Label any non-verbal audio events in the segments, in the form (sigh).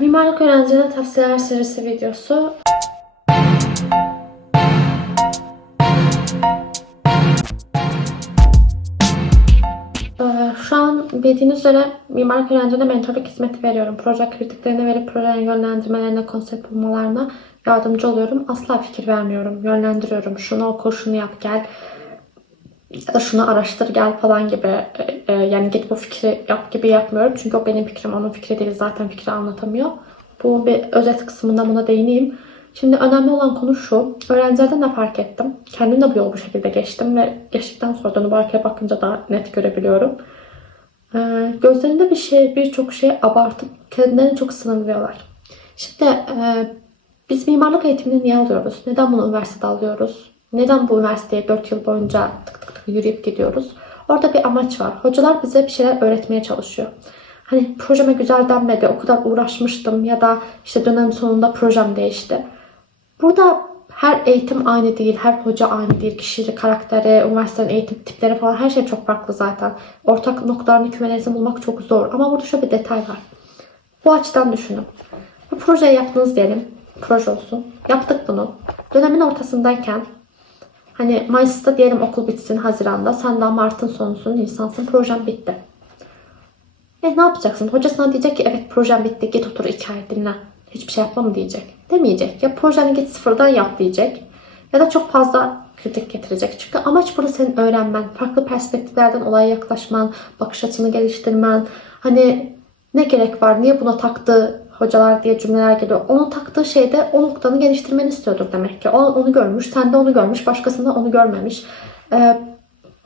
Mimarlık öğrencilerine tavsiyeler serisi videosu. Ee, Şu an bildiğiniz üzere mimarlık öğrencilerine mentorluk hizmeti veriyorum. Proje kritiklerini verip projelerin yönlendirmelerine, konsept bulmalarına yardımcı oluyorum. Asla fikir vermiyorum, yönlendiriyorum. Şunu oku, şunu yap, gel. Ya da şunu araştır, gel falan gibi. e, e, Yani git bu fikri yap gibi yapmıyorum. Çünkü o benim fikrim, onun fikri değil. Zaten fikri anlatamıyor. Bu bir özet kısmında buna değineyim. Şimdi önemli olan konu şu. Öğrencilerden de fark ettim. Kendim de bu yolu bu şekilde geçtim ve geçtikten sonra dönüp arkaya bakınca daha net görebiliyorum. Ee, gözlerinde bir şey, birçok şey abartıp kendilerini çok sınırlıyorlar. Şimdi e, biz mimarlık eğitimini niye alıyoruz? Neden bunu üniversitede alıyoruz? Neden bu üniversiteye 4 yıl boyunca tık tık tık yürüyüp gidiyoruz? Orada bir amaç var. Hocalar bize bir şeyler öğretmeye çalışıyor. Hani projeme güzel denmedi, o kadar uğraşmıştım ya da işte dönem sonunda projem değişti. Burada her eğitim aynı değil, her hoca aynı değil. Kişilik, karakteri, üniversitenin eğitim tipleri falan her şey çok farklı zaten. Ortak noktalarını kümelerinizi bulmak çok zor. Ama burada şöyle bir detay var. Bu açıdan düşünün. Bu projeyi yaptınız diyelim. Proje olsun. Yaptık bunu. Dönemin ortasındayken hani Mayıs'ta diyelim okul bitsin Haziran'da. Sen daha Mart'ın sonusun, Nisan'sın. Projem bitti. E ne yapacaksın? Hoca sana diyecek ki evet projem bitti. Git otur iki ay dinle. Hiçbir şey yapma mı diyecek. Demeyecek. Ya projeni git sıfırdan yap diyecek. Ya da çok fazla kritik getirecek. Çünkü amaç burada senin öğrenmen. Farklı perspektiflerden olaya yaklaşman. Bakış açını geliştirmen. Hani ne gerek var? Niye buna taktı hocalar diye cümleler geliyor. Onun taktığı şeyde o noktanı geliştirmeni istiyordur demek ki. O onu görmüş, sen de onu görmüş, başkasında onu görmemiş. Ee,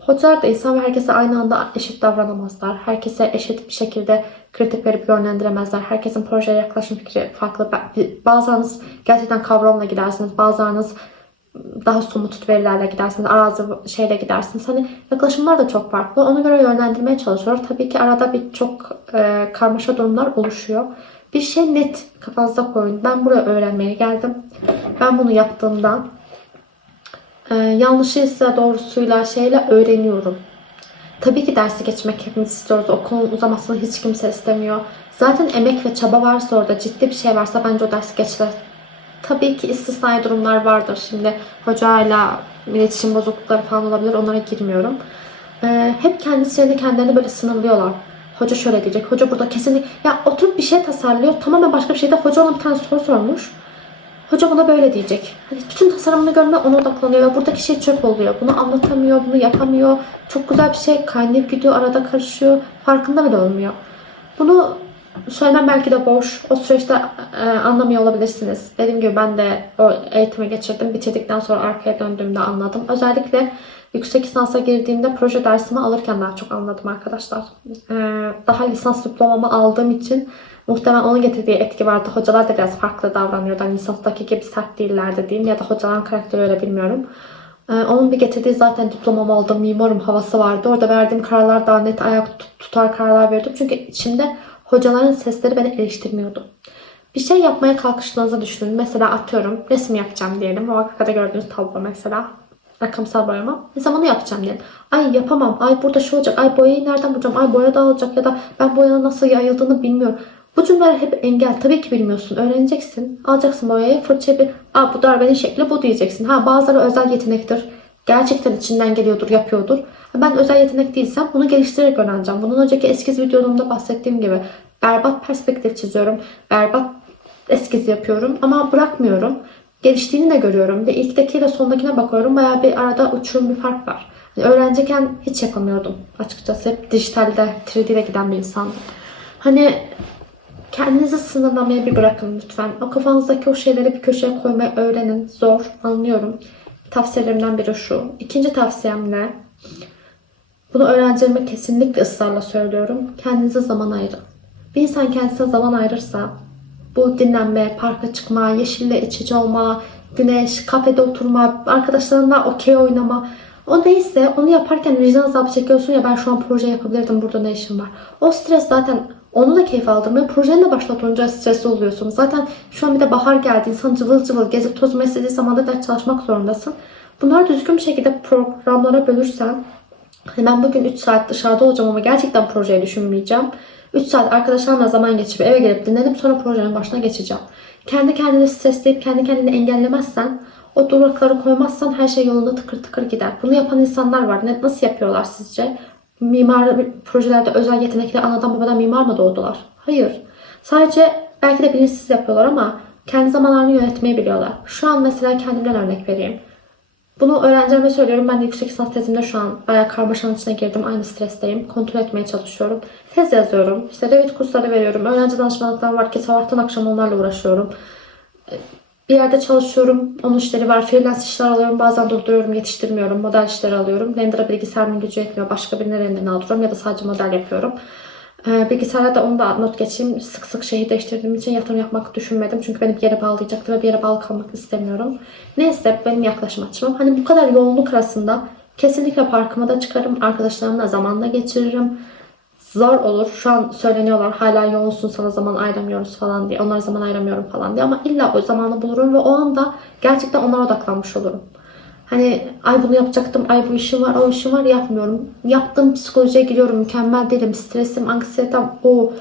Hocalar da insan ve herkese aynı anda eşit davranamazlar. Herkese eşit bir şekilde kritik verip yönlendiremezler. Herkesin projeye yaklaşım fikri farklı. Bazılarınız gerçekten kavramla gidersiniz. Bazılarınız daha somut verilerle gidersiniz. Arazi şeyle gidersiniz. Hani yaklaşımlar da çok farklı. Ona göre yönlendirmeye çalışıyorlar. Tabii ki arada bir çok e, karmaşa durumlar oluşuyor. Bir şey net kafanızda koyun. Ben buraya öğrenmeye geldim. Ben bunu yaptığımda ee, yanlışıysa doğrusuyla şeyle öğreniyorum. Tabii ki dersi geçmek hepimiz istiyoruz. Okulun uzamasını hiç kimse istemiyor. Zaten emek ve çaba varsa orada ciddi bir şey varsa bence o dersi geçilir. Tabii ki istisnai durumlar vardır. Şimdi hocayla iletişim bozuklukları falan olabilir. Onlara girmiyorum. Ee, hep kendisiyle kendilerini böyle sınırlıyorlar. Hoca şöyle diyecek. Hoca burada kesinlikle ya oturup bir şey tasarlıyor. Tamamen başka bir şeyde hoca ona bir tane soru sormuş. Hoca buna böyle diyecek. Hani bütün tasarımını görme ona odaklanıyor buradaki şey çöp oluyor. Bunu anlatamıyor, bunu yapamıyor. Çok güzel bir şey kaynayıp gidiyor, arada karışıyor. Farkında bile olmuyor. Bunu söylemem belki de boş. O süreçte e, anlamıyor olabilirsiniz. Dediğim gibi ben de o eğitimi geçirdim. Bitirdikten sonra arkaya döndüğümde anladım. Özellikle yüksek lisansa girdiğimde proje dersimi alırken daha çok anladım arkadaşlar. E, daha lisans diplomamı aldığım için Muhtemelen onun getirdiği etki vardı. Hocalar da biraz farklı davranıyordu. Hani lisanstaki gibi sert değillerdi diyeyim. Ya da hocaların karakteri öyle bilmiyorum. Ee, onun bir getirdiği zaten diplomam oldu, mimarım havası vardı. Orada verdiğim kararlar daha net ayak tutar kararlar verdim. Çünkü içimde hocaların sesleri beni eleştirmiyordu. Bir şey yapmaya kalkıştığınızı düşünün. Mesela atıyorum resim yapacağım diyelim. O arkada gördüğünüz tablo mesela. Rakamsal boyama. Mesela onu yapacağım diyelim. Ay yapamam. Ay burada şu olacak. Ay boyayı nereden bulacağım? Ay boya dağılacak ya da ben boyanın nasıl yayıldığını bilmiyorum. Bu cümleler hep engel. Tabii ki bilmiyorsun. Öğreneceksin. Alacaksın boyayı. Fırçayı bir Aa, bu darbenin şekli bu diyeceksin. Ha bazıları özel yetenektir. Gerçekten içinden geliyordur, yapıyordur. Ben özel yetenek değilsem bunu geliştirerek öğreneceğim. Bunun önceki eskiz videomda bahsettiğim gibi berbat perspektif çiziyorum. Berbat eskiz yapıyorum ama bırakmıyorum. Geliştiğini de görüyorum. Ve ilktekiyle sondakine bakıyorum. Bayağı bir arada uçurum bir fark var. Yani öğrenciyken hiç yapamıyordum açıkçası. Hep dijitalde, 3D ile giden bir insandım. Hani Kendinizi sınırlamaya bir bırakın lütfen. O kafanızdaki o şeyleri bir köşeye koymayı öğrenin. Zor, anlıyorum. Tavsiyelerimden biri şu. İkinci tavsiyem ne? Bunu öğrencilerime kesinlikle ısrarla söylüyorum. Kendinize zaman ayırın. Bir insan kendisine zaman ayırırsa bu dinlenme, parka çıkma, yeşille iç olma, güneş, kafede oturma, arkadaşlarınla okey oynama. O neyse onu yaparken vicdan azabı çekiyorsun ya ben şu an proje yapabilirdim burada ne işim var. O stres zaten onu da keyif aldırmıyor. Projeni de başlatınca stresli oluyorsun. Zaten şu an bir de bahar geldi. İnsan cıvıl cıvıl gezip tozma istediği zaman da ders çalışmak zorundasın. Bunları düzgün bir şekilde programlara bölürsen hani ben bugün 3 saat dışarıda olacağım ama gerçekten projeyi düşünmeyeceğim. 3 saat arkadaşlarımla zaman geçirip eve gelip dinlenip sonra projenin başına geçeceğim. Kendi kendini stresleyip kendi kendini engellemezsen o durakları koymazsan her şey yolunda tıkır tıkır gider. Bunu yapan insanlar var. Ne, nasıl yapıyorlar sizce? Mimar projelerde özel yetenekli anadan babadan mimar mı doğdular? Hayır. Sadece belki de bilinçsiz yapıyorlar ama kendi zamanlarını yönetmeyi biliyorlar. Şu an mesela kendimden örnek vereyim. Bunu öğrencilerime söylüyorum. Ben de yüksek lisans tezimde şu an bayağı karmaşanın içine girdim. Aynı stresteyim. Kontrol etmeye çalışıyorum. Tez yazıyorum. İşte Revit kursları veriyorum. Öğrenci danışmanlıklar var ki sabahtan akşam onlarla uğraşıyorum. Bir yerde çalışıyorum. Onun işleri var. Freelance işler alıyorum. Bazen durduruyorum. Yetiştirmiyorum. Model işleri alıyorum. Render'a bilgisayarımın gücü yetmiyor. Başka birine renderini aldırıyorum. Ya da sadece model yapıyorum. Ee, bilgisayarda da onu da not geçeyim. Sık sık şehir değiştirdiğim için yatırım yapmak düşünmedim. Çünkü beni bir yere bağlayacaktı ve bir yere bağlı kalmak istemiyorum. Neyse benim yaklaşım açımım. Hani bu kadar yoğunluk arasında kesinlikle parkıma da çıkarım. Arkadaşlarımla zamanla geçiririm. Zor olur. Şu an söyleniyorlar hala yoğunsun sana zaman ayıramıyoruz falan diye. Onlara zaman ayıramıyorum falan diye. Ama illa o zamanı bulurum ve o anda gerçekten onlara odaklanmış olurum. Hani ay bunu yapacaktım, ay bu işim var, o işim var yapmıyorum. Yaptığım psikolojiye giriyorum, mükemmel değilim, stresim, anksiyetem o.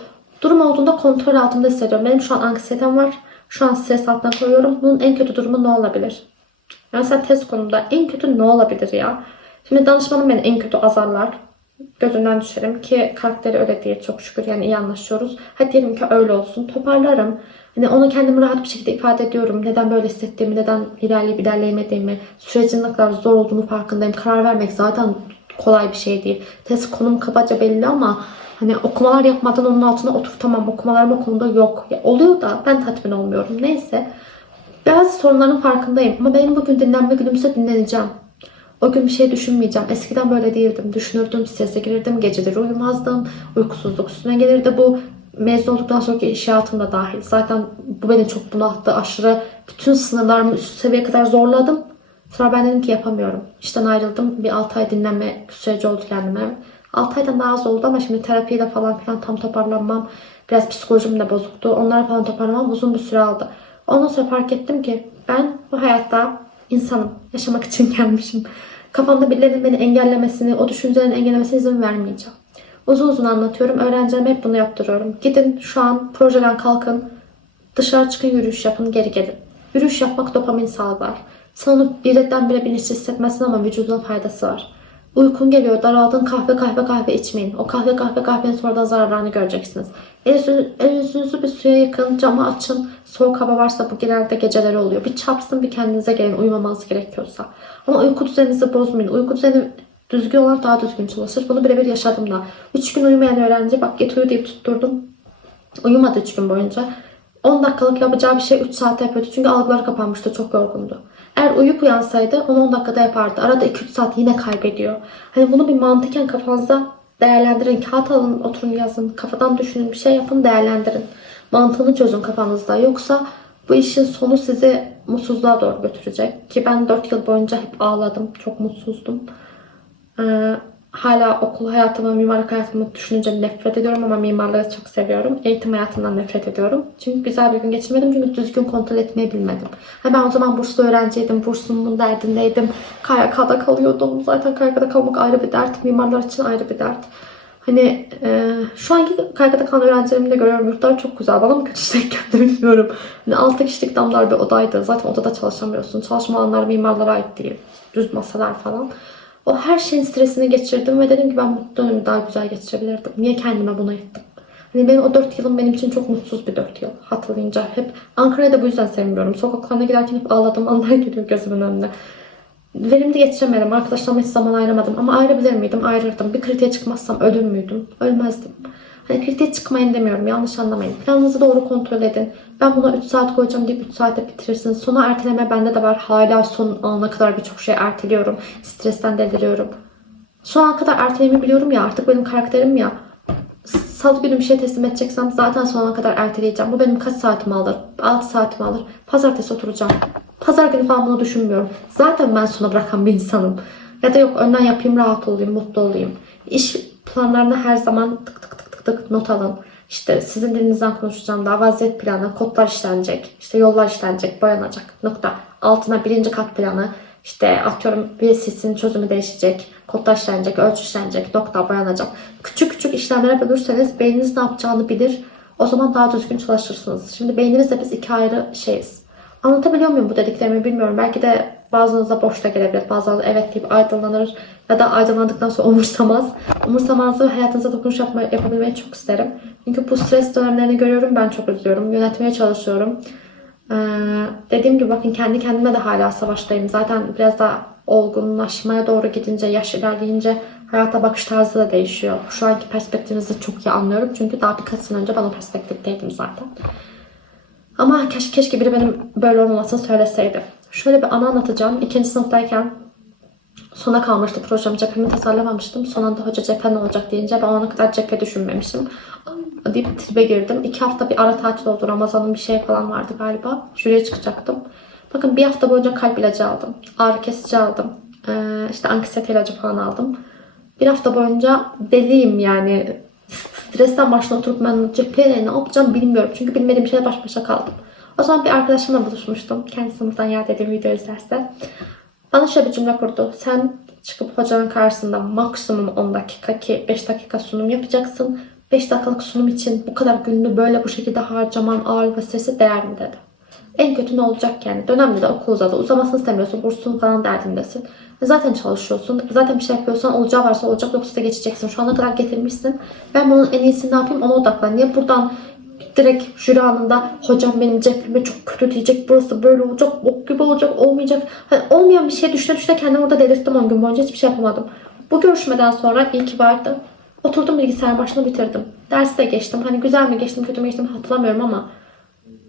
Durum olduğunda kontrol altında hissediyorum. Benim şu an anksiyetem var. Şu an stres altına koyuyorum. Bunun en kötü durumu ne olabilir? Yani mesela test konumda en kötü ne olabilir ya? Şimdi danışmanım beni en kötü azarlar. Gözünden düşerim ki karakteri öyle değil çok şükür yani iyi anlaşıyoruz. Hadi diyelim ki öyle olsun toparlarım. Hani onu kendimi rahat bir şekilde ifade ediyorum. Neden böyle hissettiğimi, neden ilerleyip ilerleyemediğimi, sürecin ne kadar zor olduğunu farkındayım. Karar vermek zaten kolay bir şey değil. Test konum kabaca belli ama hani okumalar yapmadan onun altına oturtamam. Okumalarım o konuda yok. Ya oluyor da ben tatmin olmuyorum. Neyse. Bazı sorunların farkındayım ama benim bugün dinlenme günümse dinleneceğim. O gün bir şey düşünmeyeceğim. Eskiden böyle değildim. Düşünürdüm, strese girirdim, geceleri uyumazdım. Uykusuzluk üstüne gelirdi bu. Mezun olduktan sonraki iş hayatım da dahil. Zaten bu beni çok bunalttı. Aşırı bütün sınırlarımı üst seviyeye kadar zorladım. Sonra ben dedim ki yapamıyorum. İşten ayrıldım. Bir 6 ay dinlenme süreci oldu kendime. 6 aydan daha az oldu ama şimdi terapiyle falan filan tam toparlanmam. Biraz psikolojim de bozuktu. Onlara falan toparlamam uzun bir süre aldı. Ondan sonra fark ettim ki ben bu hayatta insanım. Yaşamak için (laughs) gelmişim. Kafamda birilerinin beni engellemesini, o düşüncelerin engellemesine izin vermeyeceğim. Uzun uzun anlatıyorum. Öğrencilerime hep bunu yaptırıyorum. Gidin şu an projeden kalkın. Dışarı çıkın yürüyüş yapın geri gelin. Yürüyüş yapmak dopamin salgılar. Sen onu birden bire bilinçli hissetmezsin ama vücuduna faydası var. Uykun geliyor, daraldın kahve kahve kahve içmeyin. O kahve kahve kahvenin sonradan zararlarını göreceksiniz. El, el yüzünüzü bir suya yakın, camı açın. Soğuk hava varsa bu genelde geceleri oluyor. Bir çarpsın bir kendinize gelin uyumamanız gerekiyorsa. Ama uyku düzeninizi bozmayın. Uyku düzeni düzgün olan daha düzgün çalışır. Bunu birebir yaşadım da. 3 gün uyumayan öğrenci bak git uyu deyip tutturdum. Uyumadı 3 gün boyunca. 10 dakikalık yapacağı bir şey 3 saat yapıyordu. Çünkü algıları kapanmıştı. Çok yorgundu. Eğer uyuyup uyansaydı onu 10 dakikada yapardı. Arada 2-3 saat yine kaybediyor. Hani bunu bir mantıken kafanızda değerlendirin. Kağıt alın, oturun yazın. Kafadan düşünün. Bir şey yapın, değerlendirin. Mantığını çözün kafanızda. Yoksa bu işin sonu sizi mutsuzluğa doğru götürecek. Ki ben 4 yıl boyunca hep ağladım. Çok mutsuzdum. Ee, hala okul hayatımı, mimarlık hayatımı düşününce nefret ediyorum ama mimarlığı çok seviyorum. Eğitim hayatından nefret ediyorum. Çünkü güzel bir gün geçirmedim çünkü düzgün kontrol etmeyi bilmedim. Ha ben o zaman burslu öğrenciydim, bursumun derdindeydim. KYK'da kalıyordum. Zaten KYK'da kalmak ayrı bir dert, mimarlar için ayrı bir dert. Hani e, şu anki KYK'da kalan öğrencilerimi de görüyorum. Yurtlar çok güzel. Bana mı kötü denk geldi bilmiyorum. Hani 6 kişilik damlar bir odaydı. Zaten odada çalışamıyorsun. Çalışma alanları mimarlara ait değil. Düz masalar falan. O her şeyin stresini geçirdim ve dedim ki ben bu dönemi daha güzel geçirebilirdim. Niye kendime bunu ettim? Hani benim o 4 yılım benim için çok mutsuz bir 4 yıl. Hatırlayınca hep. Ankara'yı da bu yüzden sevmiyorum. Sokaklarına giderken hep ağladığım (laughs) anlar geliyor gözümün önüne. Verimli geçiremedim. Arkadaşlarıma hiç zaman ayıramadım. Ama ayrılabilir miydim? Ayrıldım. Bir kritiğe çıkmazsam ölür müydüm? Ölmezdim. Hani kritiğe çıkmayın demiyorum. Yanlış anlamayın. Planınızı doğru kontrol edin. Ben buna 3 saat koyacağım deyip 3 saatte bitirirsiniz. Sona erteleme bende de var. Hala son anına kadar birçok şey erteliyorum. Stresten deliriyorum. Son ana kadar ertelemeyi biliyorum ya. Artık benim karakterim ya. Salı günü bir şey teslim edeceksem zaten sonuna kadar erteleyeceğim. Bu benim kaç saatimi alır? 6 saatimi alır. Pazartesi oturacağım. Pazar günü falan bunu düşünmüyorum. Zaten ben sona bırakan bir insanım. Ya da yok önden yapayım rahat olayım, mutlu olayım. İş planlarına her zaman tık tık tık tık not alın. İşte sizin dilinizden konuşacağım daha vaziyet planı, kodlar işlenecek, işte yollar işlenecek, boyanacak nokta. Altına birinci kat planı, İşte atıyorum bir sisin çözümü değişecek, kodlar işlenecek, ölçü işlenecek, nokta boyanacak. Küçük küçük işlemlere bölürseniz beyniniz ne yapacağını bilir. O zaman daha düzgün çalışırsınız. Şimdi beynimizde biz iki ayrı şeyiz. Anlatabiliyor muyum bu dediklerimi bilmiyorum. Belki de boş da gelebilir. Bazıları evet deyip aydınlanır ya da aydınlandıktan sonra umursamaz. Umursamazlığı hayatınıza dokunuş yapma, yapabilmeyi çok isterim. Çünkü bu stres dönemlerini görüyorum ben çok üzülüyorum. Yönetmeye çalışıyorum. Ee, dediğim gibi bakın kendi kendime de hala savaştayım. Zaten biraz daha olgunlaşmaya doğru gidince, yaş ilerleyince hayata bakış tarzı da değişiyor. Şu anki perspektifinizi çok iyi anlıyorum. Çünkü daha birkaç sene önce ben o perspektifteydim zaten. Ama keşke, keşke biri benim böyle olmamasını söyleseydi. Şöyle bir anı anlatacağım. İkinci sınıftayken sona kalmıştı projem. Cephemi tasarlamamıştım. Son anda hoca cephe ne olacak deyince ben ona kadar cephe düşünmemişim. Deyip tribe girdim. İki hafta bir ara tatil oldu. Ramazan'ın bir şey falan vardı galiba. Jüriye çıkacaktım. Bakın bir hafta boyunca kalp ilacı aldım. Ağrı kesici aldım. Ee, işte anksiyete ilacı falan aldım. Bir hafta boyunca deliyim yani. Stresten başına oturup ben cepheyle ne yapacağım bilmiyorum. Çünkü bilmediğim şeyle baş başa kaldım. O zaman bir arkadaşımla buluşmuştum. Kendi sınıftan yad dediğim video izlerse. Bana şöyle bir cümle kurdu. Sen çıkıp hocanın karşısında maksimum 10 dakika ki 5 dakika sunum yapacaksın. 5 dakikalık sunum için bu kadar gününü böyle bu şekilde harcaman ağır ve stresi değer mi dedi. En kötü ne olacak yani? Dönemde de okul uzadı. Uzamasını istemiyorsun. Bursun falan derdindesin. E Zaten çalışıyorsun. Zaten bir şey yapıyorsan olacağı varsa olacak yoksa da geçeceksin. Şu ana kadar getirmişsin. Ben bunun en iyisini ne yapayım ona odaklan. Niye buradan direkt jüri anında hocam benim cepheme çok kötü diyecek. Burası böyle olacak. Ok gibi olacak. Olmayacak. Hani olmayan bir şey düşüne düşüne kendimi orada delirttim 10 gün boyunca. Hiçbir şey yapamadım. Bu görüşmeden sonra iyi ki vardı. Oturdum bilgisayar başına bitirdim. Dersi de geçtim. Hani güzel mi geçtim kötü mü geçtim hatırlamıyorum ama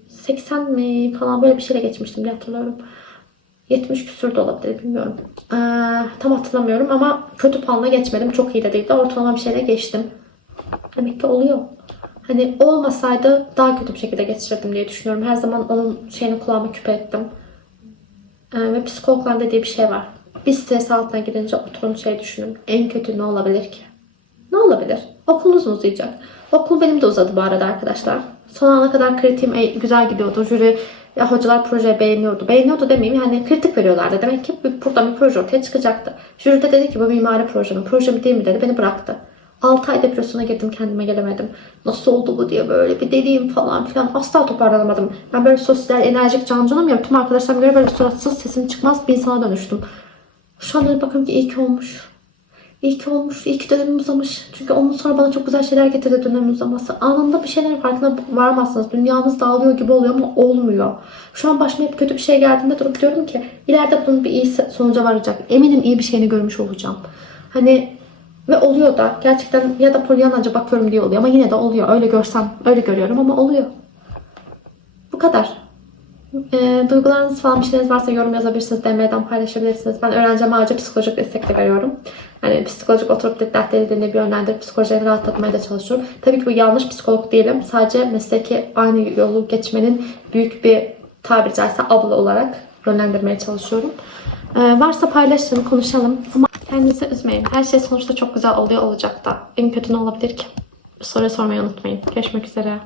80 mi falan böyle bir şeyle geçmiştim diye hatırlıyorum. 70 küsür de olabilir bilmiyorum. Ee, tam hatırlamıyorum ama kötü puanla geçmedim. Çok iyi de değildi. Ortalama bir şeyle geçtim. Demek ki oluyor. Hani olmasaydı daha kötü bir şekilde geçirirdim diye düşünüyorum. Her zaman onun şeyini kulağıma küpe ettim. Ee, ve psikologların dediği bir şey var. Bir stres altına girince oturun şey düşünün. En kötü ne olabilir ki? Ne olabilir? Okulunuz mu uzayacak? Okul benim de uzadı bu arada arkadaşlar. Son ana kadar kritiğim güzel gidiyordu. Jüri ya hocalar projeyi beğeniyordu. Beğeniyordu demeyeyim yani kritik veriyorlardı. Demek ki bir- buradan bir proje ortaya çıkacaktı. Jüri de dedi ki bu mimari projenin proje mi değil mi dedi. Beni bıraktı. 6 ay depresyona girdim kendime gelemedim. Nasıl oldu bu diye böyle bir deliyim falan filan. Asla toparlanamadım. Ben böyle sosyal enerjik cancanım ya. Tüm arkadaşlarım göre böyle suratsız sesim çıkmaz bir insana dönüştüm. Şu anda bakıyorum ki iyi ki olmuş. İyi ki olmuş, iyi ki dönemim uzamış. Çünkü onun sonra bana çok güzel şeyler getirdi dönemin uzaması. Anında bir şeylerin farkına varmazsınız. Dünyanız dağılıyor gibi oluyor ama olmuyor. Şu an başıma hep kötü bir şey geldiğinde durup diyorum ki ileride bunun bir iyi sonuca varacak. Eminim iyi bir şeyini görmüş olacağım. Hani ve oluyor da gerçekten ya da polyanacı bakıyorum diye oluyor ama yine de oluyor. Öyle görsem öyle görüyorum ama oluyor. Bu kadar. E, duygularınız falan bir şeyiniz varsa yorum yazabilirsiniz. DM'den paylaşabilirsiniz. Ben öğrencime ayrıca psikolojik destek de veriyorum. Yani psikolojik oturup dertlerini bir yönlendirip psikolojileri rahatlatmaya da çalışıyorum. Tabii ki bu yanlış psikolog değilim. Sadece mesleki aynı yolu geçmenin büyük bir tabiri caizse abla olarak yönlendirmeye çalışıyorum. E, varsa paylaşın, konuşalım. Ama kendinizi üzmeyin. Her şey sonuçta çok güzel oluyor olacak da. En kötü ne olabilir ki? Bu soruyu sormayı unutmayın. Görüşmek üzere.